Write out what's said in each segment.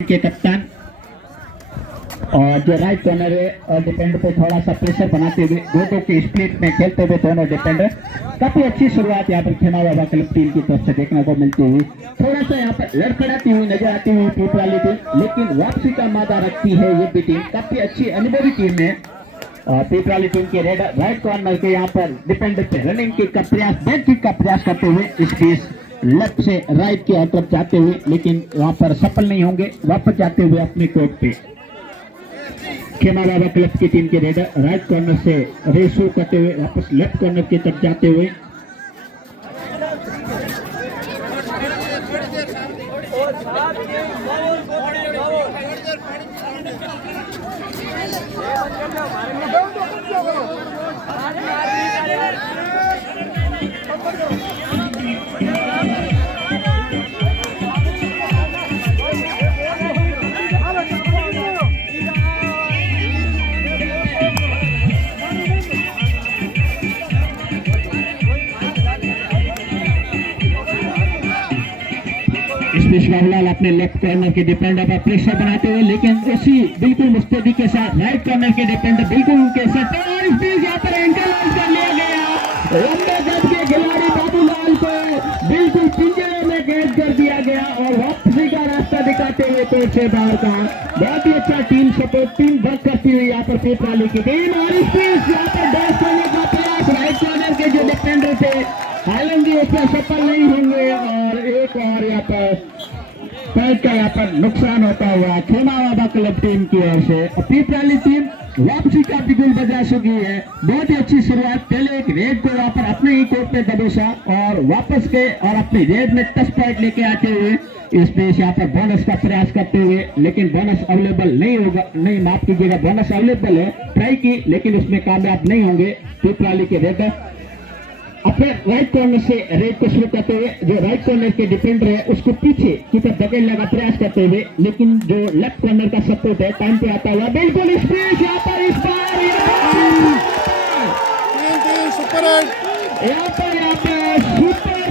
के कप्तान और जो राइट कॉर्नर है और डिफेंडर पे थोड़ा सा प्रेशर बनाते हुए दो के स्प्लिट में खेलते हुए दोनों डिफेंडर काफी अच्छी शुरुआत यहाँ पर खेमा बाबा क्लब टीम की तरफ से देखने को मिलती हुई थोड़ा सा यहाँ पर लड़खड़ाती हुई नजर आती हुई पीप वाली टीम, लेकिन वापसी का मादा रखती है ये भी टीम। काफी अच्छी अनुभवी टीम है पीप वाली टीम के राइट कॉर्नर के यहाँ पर डिफेंडर पे रनिंग किक का प्रयास, बैक किक का प्रयास करते हुए इस बीच लेफ्ट से राइट की तरफ जाते हुए, लेकिन वहां पर सफल नहीं होंगे। वापस जाते हुए अपने कोर्ट पे खेमा बाबा क्लब की टीम के रेडर राइट कॉर्नर से रेस शुरू करते हुए वापस लेफ्ट कॉर्नर की तरफ जाते हुए बाबूलाल अपने लेफ्ट कॉर्नर के डिफेंडर पर प्रेशर बनाते हुए, लेकिन उसी बिल्कुल मुस्तैदी के साथ राइट कॉर्नर के डिफेंडर बिल्कुल उनके साथ यहाँ पर एंकलाइज कर लिया गया। लंबे गज के खिलाड़ी बाबूलाल को बिल्कुल पिंजरे में कैद कर दिया गया और वापसी का रास्ता दिखाते हुए कोर्ट से बाहर का बहुत ही अच्छा टीम सपोर्ट, टीम वर्क करती हुई यहाँ पर पीप वाली की टीम और इस बीच यहाँ पर डैश करने का प्रयास राइट कॉर्नर के जो डिफेंडर थे हालांकि उसमें सफल नहीं होंगे और एक और यहाँ पर पैड का यहाँ पर नुकसान होता हुआ खेमा बाबा क्लब टीम की ओर से। पीप वाली टीम वापसी का बिगुल बजा चुकी है। बहुत ही अच्छी शुरुआत, पहले एक रेड को वहां पर अपने ही कोर्ट में दबोचा और वापस के और अपनी रेड में टच पॉइंट लेके आते हुए इस बीच यहाँ पर बोनस का प्रयास करते हुए, लेकिन बोनस अवेलेबल नहीं होगा, नहीं माफ कीजिएगा, बोनस अवेलेबल है, ट्राई की लेकिन उसमें कामयाब नहीं होंगे पीप वाली के रेडर। अपने राइट कॉर्नर से रेड को शुरू करते हुए जो राइट कॉर्नर के डिफेंडर है उसको पीछे की तरफ धकेलने का प्रयास करते हुए, लेकिन जो लेफ्ट कॉर्नर का सपोर्ट है टाइम पे आता हुआ बिल्कुल इस बीच यहाँ पर सुपर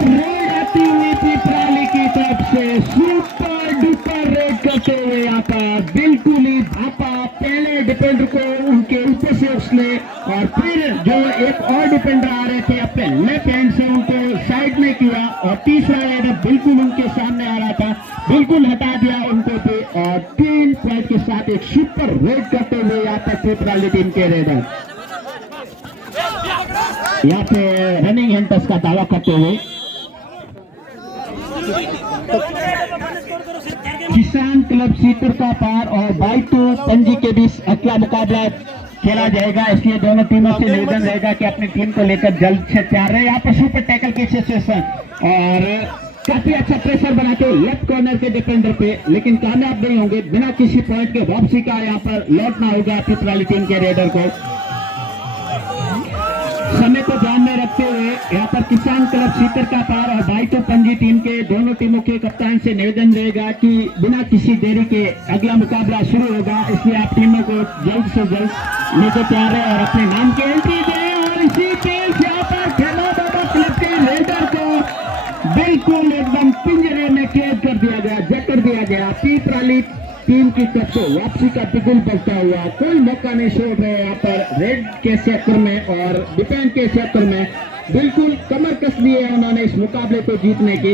रेड आती हुई पिपराली की तरफ से, सुपर डुपर रेड करते हुए यहाँ पर बिल्कुल ही भापा पहले डिफेंडर को उनके ऊपर से उसने और फिर जो एक और डिफेंडर आ रहे थे अपने लेफ्ट हैंड से उनको साइड में किया और तीसरा रेडर बिल्कुल उनके सामने आ रहा था, बिल्कुल हटा दिया उनको पे और 3 पॉइंट के साथ एक सुपर रेड करते हुए यहाँ पर पिपराली टीम के रेडर यहाँ पे रनिंग हैंडर्स का दावा करते हुए किसान क्लब सीकर का पार और बाइटू पंजी के बीच अगला मुकाबला खेला जाएगा, इसलिए दोनों टीमों से निवेदन रहेगा कि अपनी टीम को लेकर जल्द से तैयार रहे। यहाँ पर सुपर टैकल के सिचुएशन और काफी अच्छा प्रेशर बनाते हुए लेफ्ट कॉर्नर के डिफेंडर पे, लेकिन कामयाब नहीं होंगे। बिना किसी पॉइंट के वापसी का यहाँ पर लौटना होगा पिपराली टीम के रेडर को। समय को ध्यान में रखते हुए यहाँ पर किसान क्लब सीकर का पार और बाइटो पंजी टीम के दोनों टीमों के कप्तान से निवेदन रहेगा कि बिना किसी देरी के अगला मुकाबला शुरू होगा, इसलिए आप टीमों को जल्द से जल्द लेकर तैयार है और अपने नाम की एंट्री दें। और इसी केस यहाँ पर खेमा बाबा क्लब के रेडर को बिल्कुल एकदम पिंजरे में कैद कर दिया गया, जकड़ दिया गया। पिपराली टीम की तरफ से वापसी का बिगुल बजता हुआ, कोई मौका नहीं छोड़ रहे यहाँ पर रेड के क्षेत्र में और डिफेंस के क्षेत्र में बिल्कुल कमर कस दी है उन्होंने इस मुकाबले को जीतने की।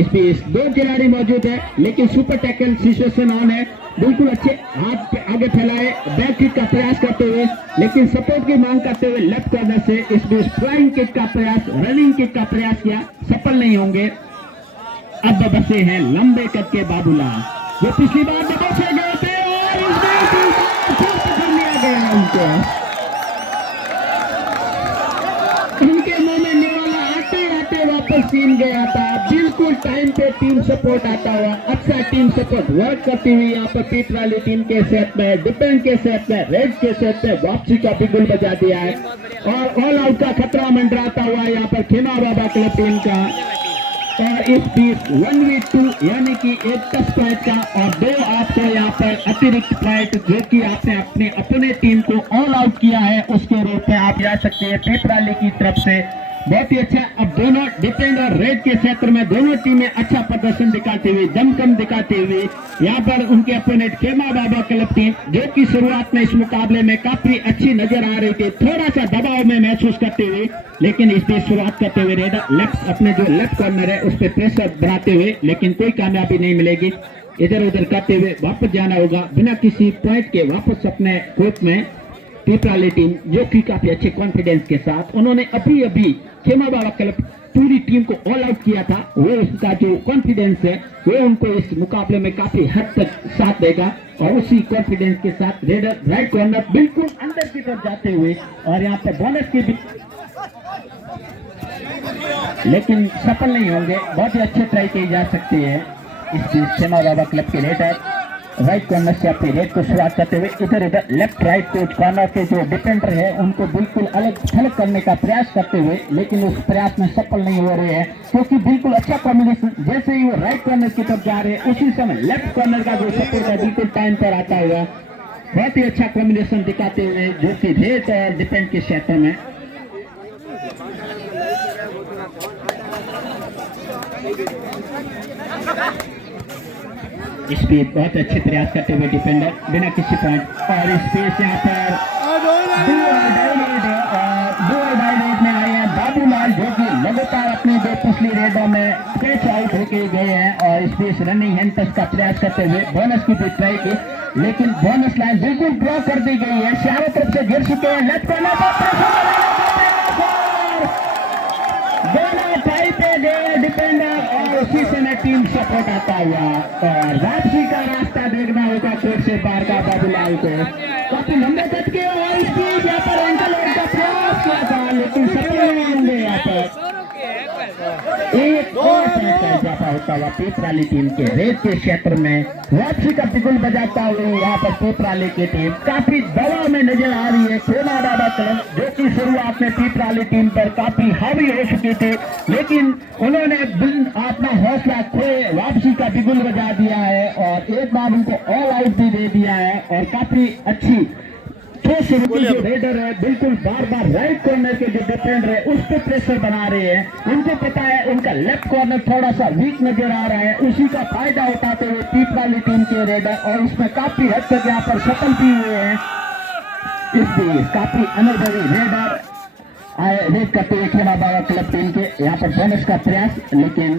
इस बीच 2 खिलाड़ी मौजूद है, लेकिन सुपर टैकल सिचुएशन ऑन है, बिल्कुल अच्छे हाथ आगे फैलाए बैक किक का प्रयास करते हुए, लेकिन सपोर्ट की मांग करते हुए लेफ्ट कॉर्नर से इस बीच फ्लाइंग किक का प्रयास, रनिंग किक का प्रयास किया, सफल नहीं होंगे। अब बचे हैं लंबे कद के बाबूलाल जो पिछली बार बचे गए थे और पकड़ लिया गया उनके मुंह में निवाला आते आते वापस टीम गया था। बिल्कुल टाइम पे टीम सपोर्ट आता हुआ, अच्छा टीम सपोर्ट वर्क करती हुई यहाँ पर पीप वाली टीम के सेट में, डिफेंस के सेट में, रेड के सेट में वापसी का बिगुल बजा दिया है और ऑल आउट का खतरा मंडराता हुआ यहाँ पर खेमा बाबा क्लब टीम का। और इस बीच 1v2 यानी कि एक टच पॉइंट का और 2 आपको यहाँ पर अतिरिक्त पॉइंट जो कि आपने अपने टीम को ऑल आउट किया है उसके रूप में आप जा सकते हैं पिपराली की तरफ से बहुत ही अच्छा। अब दोनों डिफेंड और रेड के क्षेत्र में दोनों टीमें अच्छा प्रदर्शन दिखाते हुए, दमखम दिखाते हुए, यहाँ पर उनके अपोनेंट खेमा बाबा क्लब टीम जो कि शुरुआत में इस मुकाबले में काफी अच्छी नजर आ रही थी, थोड़ा सा दबाव में महसूस करते हुए, लेकिन इस बीच शुरुआत करते हुए रेडर लेफ्ट अपने जो लेफ्ट कॉर्नर है उस पर प्रेशर बढ़ाते हुए, लेकिन कोई कामयाबी नहीं मिलेगी। इधर उधर करते हुए वापस जाना होगा बिना किसी पॉइंट के वापस अपने कोर्ट में। पीपराली टीम जो कि काफी अच्छे कॉन्फिडेंस के साथ उन्होंने अभी अभी खेमा बाबा क्लब पूरी टीम को ऑल आउट किया था, वो उसका जो कॉन्फिडेंस है वो उनको इस मुकाबले में काफी हद तक साथ देगा। और उसी कॉन्फिडेंस के साथ रेडर राइट कॉर्नर बिल्कुल अंदर की तरफ जाते हुए, और यहाँ पर बोनस की भी लेकिन सफल नहीं होंगे। बहुत ही अच्छे ट्राई किए जा सकते हैं इस खेमा बाबा क्लब के रेडर राइट कॉर्नर से अपनी रेड को शुरुआत करते हुए इधर उधर लेफ्ट राइट को कॉर्नर के जो डिफेंडर है उनको बिल्कुल अलग थलग करने का प्रयास करते हुए, लेकिन उस प्रयास में सफल नहीं हो रहे हैं, क्योंकि बिल्कुल अच्छा कॉम्बिनेशन। जैसे ही वो राइट कॉर्नर की तरफ जा रहे हैं उसी समय लेफ्ट कॉर्नर का जो सपोर्ट है बिल्कुल टाइम पर आता हुआ, बहुत ही अच्छा कॉम्बिनेशन दिखाते हुए जो कि रेड और डिफेंड के क्षेत्र में। स्पीड बहुत अच्छे प्रयास करते हुए डिफेंडर बिना किसी पॉइंट, और स्पेस यहाँ पर रेड में आए हैं बाबूलाल जो कि लगातार अपनी जो पिछली रेडों में कैच आउट होके गए हैं, और स्पेस रनिंग हैंड टच का प्रयास करते हुए बोनस की भी ट्राई की, लेकिन बोनस लाइन बिल्कुल ड्रॉ कर दी गई है। चारों तरफ से गिर चुके हैं, लेफ्ट कॉर्नर दोनों टाई पे गए डिफेंडर, और उसी समय टीम सपोर्ट आता हुआ, और वापसी का रास्ता देखना होगा कोर्ट से बाहर का बाबूलाल को। काफी लंबे कट के और स्पीड यहाँ पर एंकल का प्रयास किया था, लेकिन सफल नहीं होंगे। यहाँ पर एक और पॉइंट का इजाफा होता हुआ पीपराली टीम के रेड के क्षेत्र में, वापसी का बिगुल बजाता हुआ यहाँ पर पीपराली की टीम काफी दबाव में नजर आ रही है। खेमा बाबा क्लब जो कि शुरुआत में पीपराली टीम पर काफी हावी हो चुकी थी, लेकिन उन्होंने अपना हौसला खोए वापसी का बिगुल बजा दिया है, और एक बार उनको ऑल आउट भी दे दिया है, और काफी अच्छी जो रेडर है बिल्कुल बार बार राइट कॉर्नर के जो डिफेंडर है उस पर प्रेशर बना रहे हैं। उनको पता है उनका लेफ्ट कॉर्नर थोड़ा सा वीक नजर आ रहा है, उसी का फायदा उठाते हुए पीपराली टीम के रेडर, और उसमें काफी हद तक यहाँ पर सफल भी हुए हैं। इस बीच काफी अनुभवी रेडर रेड करते हुए खेमा बाबा क्लब टीम के यहाँ पर बोनस का प्रयास, लेकिन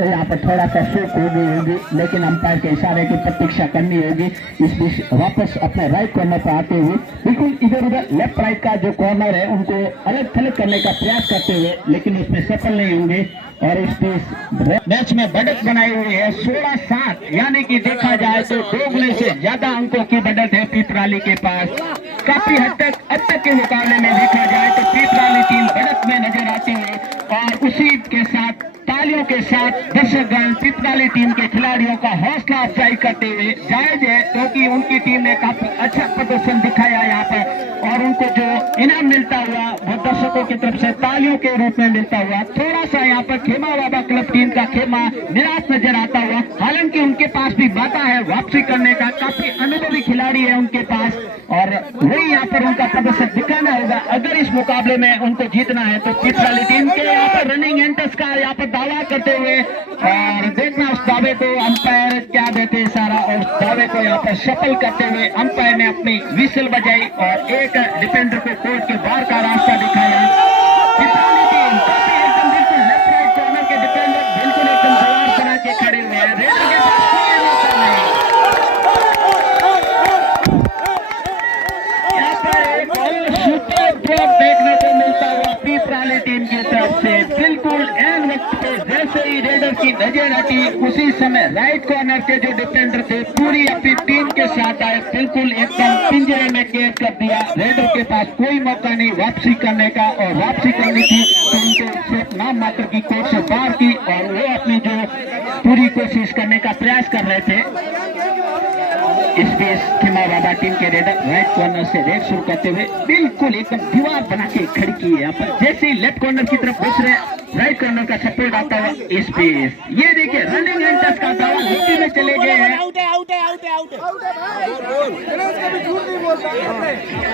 यहाँ पर थोड़ा सा शोक हो गई होगी, लेकिन अंपायर के इशारे की प्रतीक्षा करनी होगी। इस बीच वापस अपने राइट कॉर्नर पर आते हुए बिल्कुल इधर उधर लेफ्ट राइट का जो कॉर्नर है उनको अलग थलग करने का प्रयास करते हुए, लेकिन उसमें सफल नहीं होंगे। और इस बीच मैच में बढ़त बनाई हुई है 16-7, यानी कि देखा जाए तो दोगुने से ज्यादा अंकों की बढ़त है पीपराली के पास। काफी हद तक अब तक के मुकाबले में देखा जाए तो पीपराली टीम बढ़त में नजर आती है, और उसी के साथ तालियों के साथ दर्शकगण पीपराली टीम के खिलाड़ियों का हौसला अफजाई करते हुए जायज है, क्योंकि उनकी टीम ने काफी अच्छा प्रदर्शन दिखाया यहाँ पर, और उनको जो इनाम मिलता हुआ वो दर्शकों की तरफ से तालियों के रूप में मिलता हुआ। थोड़ा सा यहाँ पर खेमा बाबा क्लब टीम का खेमा निराश नजर आता हुआ, हालांकि उनके पास भी बाता है वापसी करने का, काफी अनुभवी खिलाड़ी है उनके पास, और वही यहाँ पर उनका प्रदर्शन दिखाना होगा अगर इस मुकाबले में उनको जीतना है। तो पीपराली टीम के यहाँ पर रनिंग एंटस का यहाँ पर दावा करते हुए, और देखना उस दावे को अंपायर क्या देते इशारा, और दावे को यहाँ पर सफल करते हुए अंपायर ने अपनी विसल बजाई और एक डिफेंडर को कोर्ट के बाहर का रास्ता दिखाया। पीपराली टीम काफी एकदम बिल्कुल लेफ्ट राइट कॉर्नर के डिफेंडर बिल्कुल एकदम दीवार बना के खड़े हुए हैं, रेडर के पास कोई मौका नहीं। यहाँ पर एक और सुपर ड्रॉप देखने को मिलता हुआ पीपराली टीम की तरफ से, बिल्कुल एन वक्त पे जैसे ही रेडर की नजर हटी उसी समय राइट कॉर्नर के जो डिफेंडर थे पूरी अपनी टीम के साथ आए, बिल्कुल एकदम पिंजरे में कैद कर दिया। रेडर के पास कोई मौका नहीं वापसी करने का, और वापसी करनी थी तो उनको सिर्फ नाम मात्र की कोर्ट से बाहर की, और वो अपनी जो पूरी कोशिश करने का प्रयास कर रहे थे। इस बीच खेमा बाबा टीम के रेडर राइट कॉर्नर से रेड शुरू करते हुए बिल्कुल एकदम दीवार बना के खड़ी की है यहाँ पर। जैसे ही लेफ्ट कॉर्नर की तरफ घुस रहे राइट कॉर्नर का सपोर्ट आता हुआ इस बीच ये देखिए रनिंग एंड टच का दावा नीचे में चले गए हैं।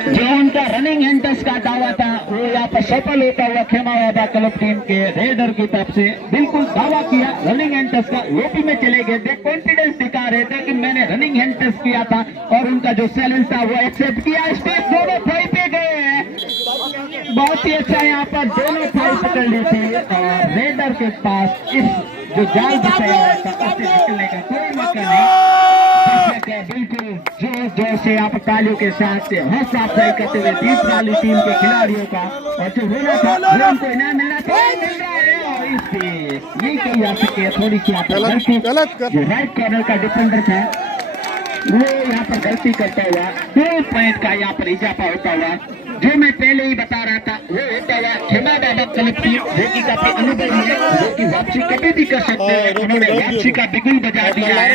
जो उनका रनिंग एंड टच का दावा था वो यहाँ पर सफल होता हुआ खेमा बाबा क्लब टीम के रेडर की तरफ से बिल्कुल दावा किया रनिंग एंड टच का, ओपी में चले गए थे, कॉन्फिडेंस दिखा रहे थे कि मैंने रनिंग एंड टच किया था और उनका जो चैलेंज था वो एक्सेप्ट किया। स्टेप दोनों थाई पे गए हैं, बहुत ही अच्छा यहाँ पर दोनों थाई पकड़ ली थी और रेडर के पास इस जो जाल बिछाया हुआ था उससे निकलने का कोई मौका नहीं। बिल्कुल जोर जोर से आप तालियों के साथ हौसला अफजाई करते हुए बीच वाली टीम के खिलाड़ियों का और जो होना था वो उनको इनाम मिलना था मिल रहा है। और इससे यही कही जा सके थोड़ी सी आप गलती जो राइट कॉर्नर का डिफेंडर था वो यहाँ पर गलती करता हुआ 2 पॉइंट का यहाँ पर इजाफा होता हुआ जो मैं पहले ही बता रहा था वो होता हुआ खेमा बाबा क्लब टीम जो की काफी अनुभवी है, जो की वापसी कभी भी कर सकते हैं। उन्होंने वापसी का बिगुल बजा दिया है,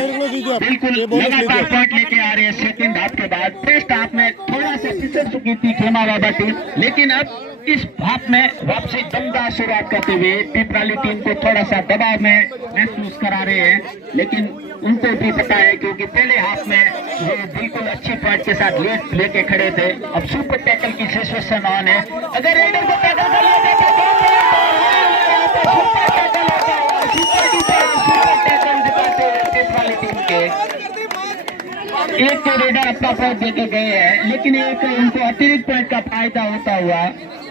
बिल्कुल लगातार पॉइंट लेके आ रहे हैं। सेकंड हाफ के बाद फर्स्ट हाफ में थोड़ा सा फिसल चुकी थी खेमा बाबा टीम, लेकिन अब इस हाफ में वापसी दमदार शुरुआत करते हुए पिपराली टीम को थोड़ा सा दबाव में महसूस करा रहे हैं, लेकिन उनको भी पता है क्योंकि पहले हाफ में वो बिल्कुल अच्छी पॉइंट के साथ लीड लेके खड़े थे। अब सुपर टैकल की सिचुएशन ऑन है, अगर रेडर को टैकल कर लिया जाता तो सुपर टैकल होता है, सुपर टैकल दिखाते हुए पिपराली टीम के एक तो रेडर अपना पॉइंट देके गए हैं, लेकिन एक उनको अतिरिक्त पॉइंट का फायदा होता हुआ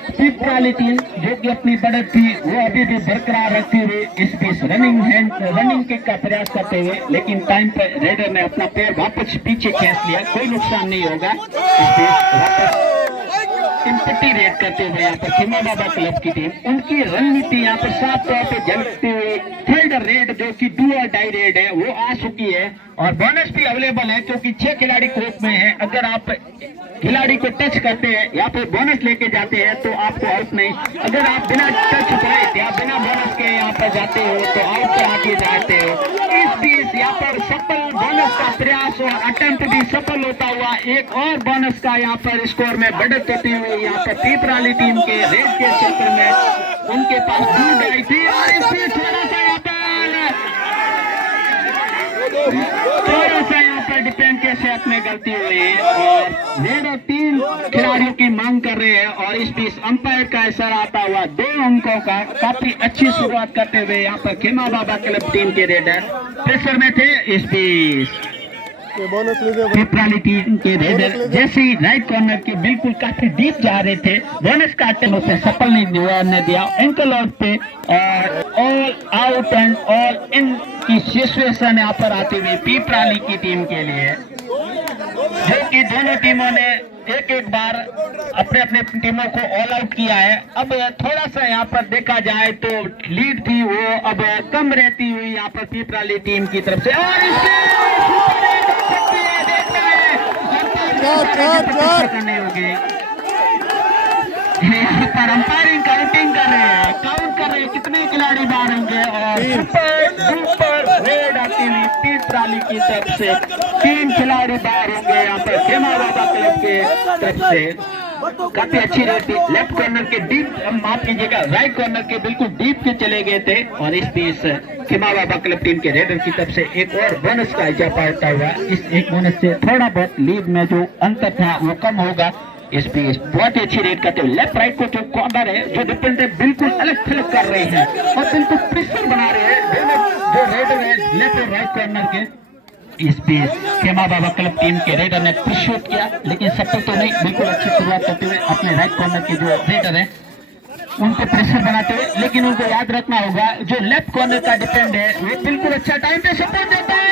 पिपराली टीम जो कि अपनी बढ़त थी वो अभी भी बरकरार रखते हुए इस बीच रनिंग किक का प्रयास करते हुए, लेकिन टाइम पर रेडर ने अपना पैर वापस पीछे खींच लिया, कोई नुकसान नहीं होगा। इस बीच वापस पट्टी रेड करते हुए यहाँ पर खेमा बाबा क्लब की टीम उनकी रणनीति यहाँ पर साफ तौर पर झलकते हुए थर्ड रेड जो कि डू और डाई रेड है वो आ चुकी है और बोनस भी अवेलेबल है क्योंकि 6 खिलाड़ी कोर्ट में है। अगर आप खिलाड़ी को टच करते हैं या फिर बोनस लेके जाते हैं तो आपको आउट नहीं, अगर आप बिना टच हुए या बिना बोनस के यहाँ पर जाते हो तो आउट पे आके जाते हो। इस बीच यहाँ पर सफल बोनस का प्रयास और अटेम्प्ट भी सफल होता हुआ एक और बोनस का यहाँ पर स्कोर में बढ़त होती हुई यहाँ पर पिपराली टीम के रेड के क्षेत्र में उनके पास दूर आई थी और इस बीच थोड़ा सा यहाँ पर डिफेंस के सेट में गलती हुई और रेडर 3 खिलाड़ियों की मांग कर रहे हैं और इस बीच अंपायर का इशारा आता हुआ 2 अंकों का काफी अच्छी शुरुआत करते हुए यहाँ पर खेमा बाबा क्लब टीम के रेडर प्रेशर में थे। इस बीच पिपराली टीम के रेडर जैसे ही राइट कॉर्नर के बिल्कुल काफी डीप जा रहे थे, बोनस का अटेम्प्ट उसे सफल नहीं दिया एंकल आउट पे और all out and all in की सिचुएशन यहाँ पर आती हुई पिपराली की टीम के लिए, जो कि दोनों टीमों ने एक बार अपने अपने टीमों को ऑल आउट किया है। अब थोड़ा सा यहाँ पर देखा जाए तो लीड थी वो अब कम रहती हुई यहाँ पर पिपराली टीम की तरफ से और करनी होगी। यहाँ पर अंपायरिंग काउंटिंग कर रहे हैं, काउंट कर रहे हैं कितने खिलाड़ी बाहर होंगे और सुपर रेड आती हुई पिपराली की तरफ से 3 खिलाड़ी बाहर होंगे यहाँ पर खेमा बाबा क्लब के तरफ से। काफी अच्छी रेड थी, लेफ्ट कॉर्नर के डीप माफ कीजिएगा राइट कॉर्नर के बिल्कुल डीप के चले गए थे और इस बीच खेमा बाबा क्लब टीम के रेडर की तरफ से एक और बोनस का इजाफा होता हुआ इस एक बोनस से थोड़ा बहुत लीड में जो अंतर था वो कम होगा। इस बीच बहुत ही अच्छी रेड करते हुए लेफ्ट राइट को जो कॉर्नर है जो डिफेंडर बिल्कुल अलग थलग कर रहे हैं और बिल्कुल प्रेशर बना रहे हैं जो रेडर है लेफ्ट और राइट कॉर्नर के। इस बीच खेमा बाबा क्लब टीम के रेडर ने पुश शॉट किया लेकिन सफल तो नहीं, बिल्कुल अच्छी शुरुआत करते हुए अपने राइट कॉर्नर के जो रेडर है उनको प्रेशर बनाते हुए, लेकिन उनको याद रखना होगा जो लेफ्ट कॉर्नर का डिफेंड है वो बिल्कुल अच्छा टाइम पे सपोर्ट देता है।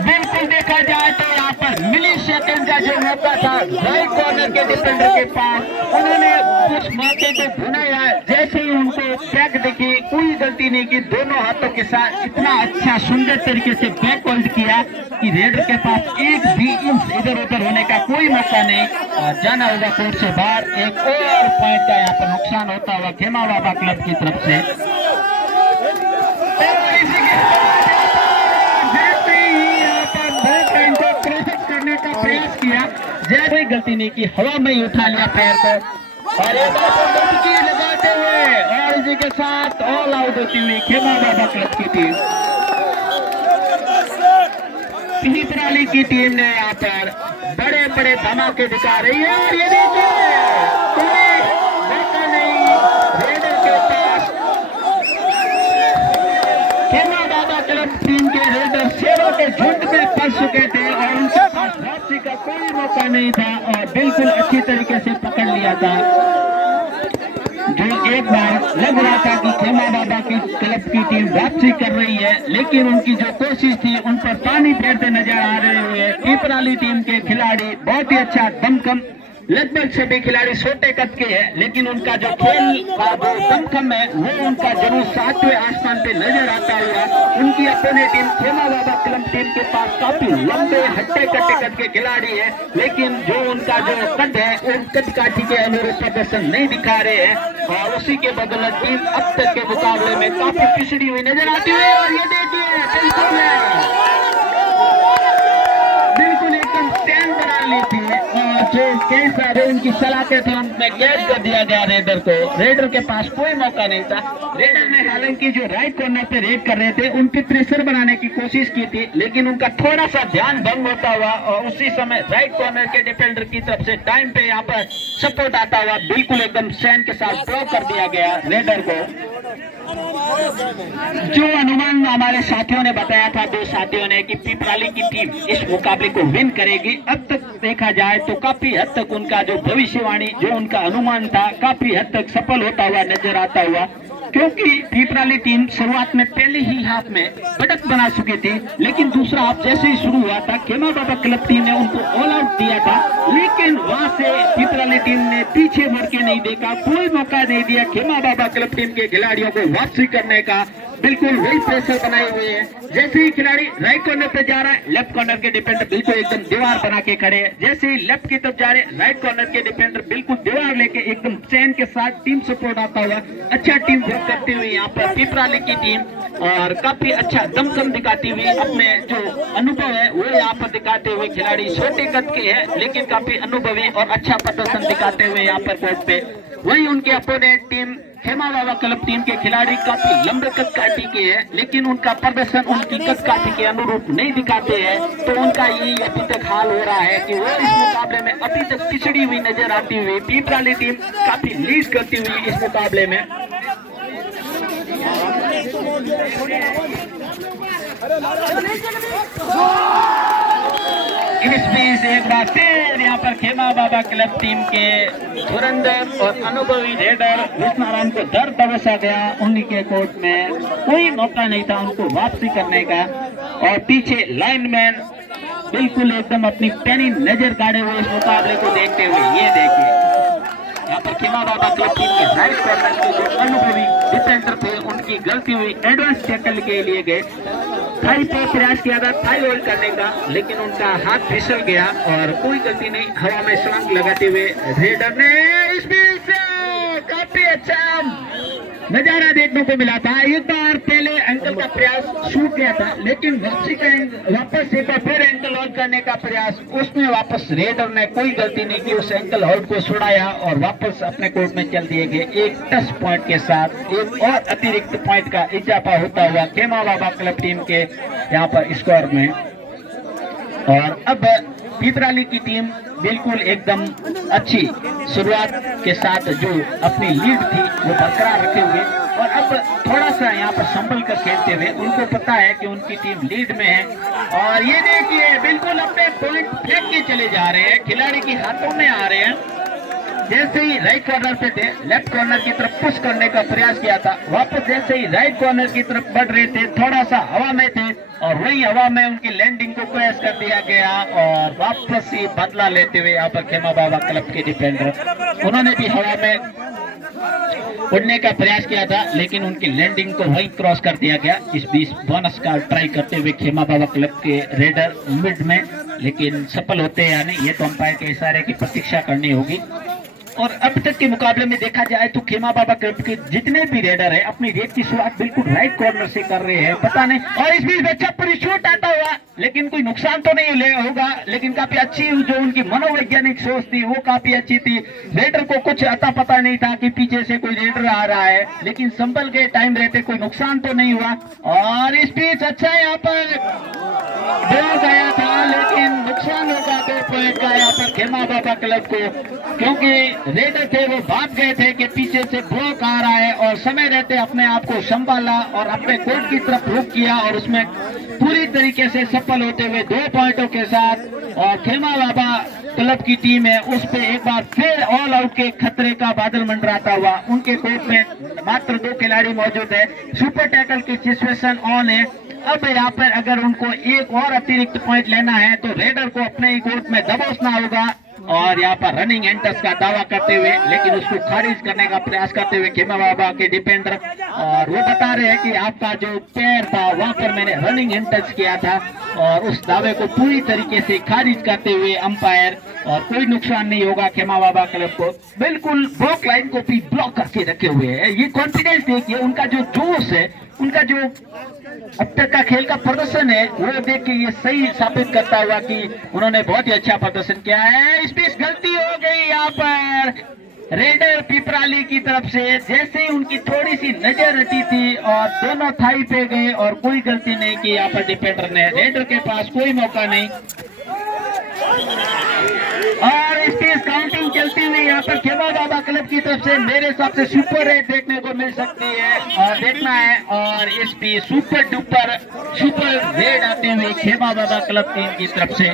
बिल्कुल देखा जाए तो यहाँ पर मिली सेकंड का जो मौका था राइट कॉर्नर के डिफेंडर के पास, उन्होंने उस मौके को भुनाया, जैसे ही उनको बैक देखी कोई गलती नहीं की, दोनों हाथों के साथ इतना अच्छा सुंदर तरीके से बैक होल्ड किया कि रेडर के पास एक भी इंच इधर उधर होने का कोई मौका नहीं और जाना होगा कोर्ट से बाहर। एक और पॉइंट का यहाँ पर नुकसान होता हुआ खेमा बाबा क्लब की तरफ से। गलती नहीं की, हवा में ही उठा लिया पैर को और एक डुबकी लगाते हुए और इसी के साथ ऑल आउट होती हुई खेमा बाबा क्लब की टीम। पीपराली की टीम ने यहाँ पर बड़े बड़े धमाके दिखा रही है और ये देखिए कोई मौका नहीं रेडर के पास। खेमा बाबा क्लब टीम के रेडर शेरों के झुंड में फंस चुके थे और उनके पास वापसी का कोई मौका नहीं था और बिल्कुल अच्छी तरीके से पकड़ लिया था। जो एक बार लग रहा था कि खेमा बाबा की क्लब की टीम वापसी कर रही है, लेकिन उनकी जो कोशिश थी उन पर पानी फेरते नजर आ रहे हुए पीपराली टीम के खिलाड़ी बहुत ही अच्छा दमखम। लगभग सभी खिलाड़ी छोटे कद के हैं, लेकिन उनका जो खेल का जो दमखम है वो उनका जरूर सातवें आसमान पे नजर आता हुआ। उनकी अपनी टीम खेमा बाबा क्लब टीम के पास काफी लंबे हट्टे कट्टे कद के खिलाड़ी है, लेकिन जो उनका जो कद है उन कद काठी के अनुरूप प्रदर्शन नहीं दिखा रहे हैं और उसी के बदौलत टीम अब तक के मुकाबले में काफी पिछड़ी हुई नजर आती है। और ये देखिए बिल्कुल एकदम स्टैंड बना ली थी और जो कई सारे उनकी सलाखे थे उनमें कैद कर दिया गया रेडर को। रेडर के पास कोई मौका नहीं था। रेडर ने हालांकि जो राइट कॉर्नर पे रेड कर रहे थे उन पे प्रेशर बनाने की कोशिश की थी, लेकिन उनका थोड़ा सा ध्यान भंग होता हुआ और उसी समय राइट कॉर्नर के डिफेंडर की तरफ से टाइम पे यहाँ पर सपोर्ट आता हुआ बिल्कुल एकदम सैन के साथ ब्लॉक कर दिया गया रेडर को। जो अनुमान हमारे साथियों ने बताया था, दो साथियों ने, कि पीपराली की टीम इस मुकाबले को विन करेगी, अब तक देखा जाए तो काफी हद तक उनका जो भविष्यवाणी, जो उनका अनुमान था, काफी हद तक सफल होता हुआ नजर आता हुआ। क्योंकि पीपराली टीम शुरुआत में पहले ही हाफ में बढ़त बना चुकी थी, लेकिन दूसरा हाफ जैसे ही शुरू हुआ था खेमा बाबा क्लब टीम ने उनको ऑल आउट दिया था, लेकिन वहां से पीपराली टीम ने पीछे मुड़ के नहीं देखा, कोई मौका नहीं दिया खेमा बाबा क्लब टीम के खिलाड़ियों को वापसी करने का। बिल्कुल वही प्रेशर बनाए हुए हैं। जैसे ही खिलाड़ी राइट कॉर्नर पे जा रहा है, लेफ्ट कॉर्नर के डिफेंडर बिल्कुल एकदम दीवार बना के खड़े हैं। जैसे ही लेफ्ट की तरफ जा रहे हैं, राइट कॉर्नर के डिफेंडर बिल्कुल दीवार लेके एकदम चैन के साथ टीम सपोर्ट आता हुआ अच्छा टीम वर्क करते हुए यहाँ पर पीपराली की टीम और काफी अच्छा दमखम दिखाती हुई अपने जो अनुभव है वो यहाँ पर दिखाते हुए खिलाड़ी छोटे कद के हैं, लेकिन काफी अनुभवी और अच्छा प्रदर्शन दिखाते हुए यहाँ पर कोर्ट पे। वही उनके अपोनेंट टीम खेमा बाबा क्लब टीम के खिलाड़ी काफी लंबे कद काठी के हैं, लेकिन उनका प्रदर्शन उनकी कद काठी के अनुरूप नहीं दिखाते हैं। तो उनका यही अभी तक हाल हो रहा है कि वो इस मुकाबले में अभी तक पिछड़ी हुई नजर आती हुई। पीपराली टीम काफी लीड करती हुई इस मुकाबले में। इस बीच एक बार फिर यहाँ पर खेमा बाबा क्लब टीम के धुरंधर और अनुभवी रेडर विष्णाराम को दर दबोचा गया। उन्हीं के कोर्ट में कोई मौका नहीं था उनको वापसी करने का और पीछे लाइनमैन बिल्कुल एकदम अपनी पैनी नजर गाड़े हुए इस मुकाबले को देखते हुए। ये देखिए यहाँ पर खेमा बाबा क्लब टीम के राइट कॉर्नर के जो अनुभवी डिफेंडर थे उनकी गलती हुई, एडवांस टैकल के लिए गए, थाई पे प्रयास किया था थाई होल्ड करने का, लेकिन उनका हाथ फिसल गया और कोई गलती नहीं, हवा में छलांग लगाते हुए रेडर ने इस बीच काफी अच्छा नजारा देखने को मिला था। एक बार पहले एंकल का प्रयास छूट गया था, लेकिन वापस एक बार फिर एंकल होल्ड करने का प्रयास, उसमें वापस रेडर ने कोई गलती नहीं की, उस एंकल होल्ड को छुड़ाया और वापस अपने कोर्ट में चल दिए गए। एक टच पॉइंट के साथ एक और अतिरिक्त पॉइंट का इजाफा होता हुआ खेमा बाबा क्लब टीम के यहाँ पर स्कोर में। और अब पीपराली की टीम बिल्कुल एकदम अच्छी शुरुआत के साथ जो अपनी लीड थी वो बरकरार रखे हुए और अब थोड़ा सा यहाँ पर संभल कर खेलते हुए, उनको पता है कि उनकी टीम लीड में है और ये देखिए बिल्कुल अपने पॉइंट फेंक के चले जा रहे हैं, खिलाड़ी के हाथों में आ रहे हैं। जैसे ही राइट कॉर्नर पे थे, लेफ्ट कॉर्नर की तरफ पुश करने का प्रयास किया था, वापस जैसे ही राइट कॉर्नर की तरफ बढ़ रहे थे, थोड़ा सा हवा में थे और वही हवा में उनकी लैंडिंग को क्रैश कर दिया गया और वापस ही बदला लेते हुए यहाँ पर खेमा बाबा क्लब के डिफेंडर उन्होंने भी हवा में उड़ने का प्रयास किया था, लेकिन उनकी लैंडिंग को वही क्रॉस कर दिया गया। इस बीच बोनस का ट्राई करते हुए खेमा बाबा क्लब के रेडर मिड में, लेकिन सफल होते हैं या नहीं ये तो अंपायर के इशारे की प्रतीक्षा करनी होगी। और अब तक के मुकाबले में देखा जाए तो खेमा बाबा क्लब के जितने भी रेडर है अपनी रेड की शुरुआत बिल्कुल राइट कॉर्नर से कर रहे हैं, पता नहीं। और इस बीच बच्चा पर शॉट आता हुआ, लेकिन कोई नुकसान तो नहीं ले होगा, लेकिन काफी अच्छी जो उनकी मनोवैज्ञानिक सोच थी वो काफी अच्छी थी। रेडर को कुछ अता पता नहीं था कि पीछे से कोई रेडर आ रहा है, लेकिन संभल के टाइम रहते कोई नुकसान तो नहीं हुआ। और इस बीच अच्छा यहाँ पर बॉल गया था, लेकिन नुकसान होगा 2 पॉइंट का यहाँ पर खेमा बाबा क्लब को, क्योंकि रेडर थे वो भाग गए थे कि पीछे से ब्लॉक आ रहा है, और समय रहते अपने आप को संभाला और अपने कोर्ट की तरफ रुख किया और उसमें पूरी तरीके से सफल होते हुए 2 पॉइंटों के साथ। और खेमा बाबा क्लब की टीम है उस पे एक बार फिर ऑल आउट के खतरे का बादल मंडराता हुआ। उनके कोर्ट में मात्र 2 खिलाड़ी मौजूद है, सुपर टैकल की सिचुएशन ऑन है। अब यहाँ पर अगर उनको एक और अतिरिक्त पॉइंट लेना है तो रेडर को अपने ही कोर्ट में दबोचना होगा, और यहाँ पर रनिंग एंटर्स का दावा करते हुए, लेकिन उसको खारिज करने का प्रयास करते हुए खेमा बाबा के डिफेंडर, और वो बता रहे हैं कि आपका जो पैर था वहां पर मैंने रनिंग एंटर्स किया था, और उस दावे को पूरी तरीके से खारिज करते हुए अंपायर, और कोई नुकसान नहीं होगा खेमा बाबा क्लब को। बिल्कुल ब्लॉक लाइन को भी ब्लॉक करके रखे हुए है। ये कॉन्फिडेंस देखिए, उनका जो जोश है, उनका जो अब तक का खेल का प्रदर्शन है वो देख के ये सही साबित करता हुआ कि उन्होंने बहुत ही अच्छा प्रदर्शन किया है। इस बीच गलती हो गई यहाँ पर रेडर पिपराली की तरफ से, जैसे ही उनकी थोड़ी सी नजर हटी थी और दोनों थाई पे गए और कोई गलती नहीं की यहाँ पर डिफेंडर ने। रेडर के पास कोई मौका नहीं, और इसकी काउंटिंग चलती हुई यहाँ पर खेमा बाबा क्लब की तरफ से मेरे हिसाब से सुपर रेड देखने को मिल सकती है, और देखना है। और इस भी सुपर डुपर सुपर रेड आते हुए खेमा बाबा क्लब टीम की तरफ से,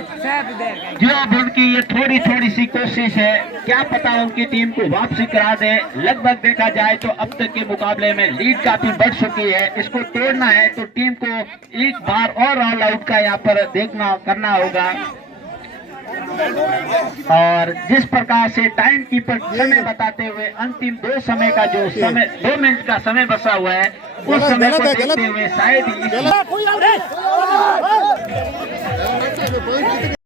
जो अब उनकी ये थोड़ी सी कोशिश है, क्या पता उनकी टीम को वापसी करा दे। लगभग देखा जाए तो अब तक के मुकाबले में लीड काफी बढ़ चुकी है, इसको तोड़ना है तो टीम को एक बार और ऑल आउट का यहाँ पर देखना करना होगा। और जिस प्रकार से टाइम कीपर समय बताते हुए अंतिम 2 समय का जो समय 2 मिनट का समय बचा हुआ है, उस समय को देखते हुए शायद ही